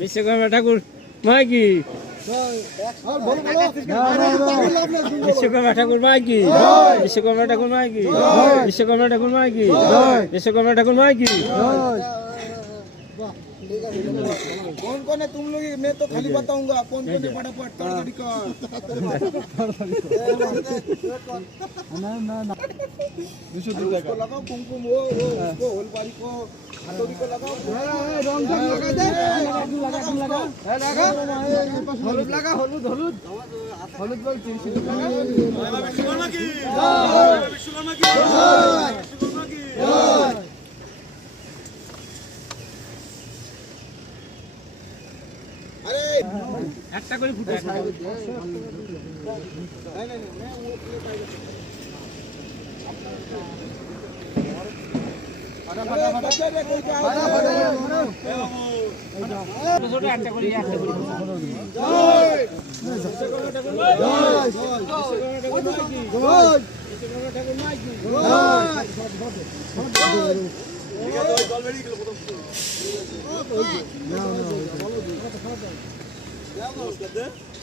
বিশ্বকর্মা ঠাকুর মাইকি বিশ্বকর্মা ঠাকুর মাইকি বিশ্বকর্মা ঠাকুর মাইকি বিশ্বকর্মা ঠাকুর মাইকি বিশ্বকর্মা ঠাকুর মাইকি। कौन कौन है तुम लोग? मैं तो खाली बताऊंगा कौन कौन है फटाफट तड़तड़ी कर। उसको लगाओ कुमकुम वो उसको होलबारी को हथौड़ी को लगाओ रंग लगा दे हलुद लगा हलुद हलुद हलुद बोल विश्वकर्मा की विश्वकर्मा की विश्वकर्मा की। একটা করে ফুটে একটা করে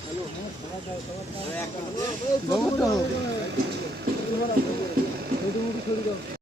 हेलो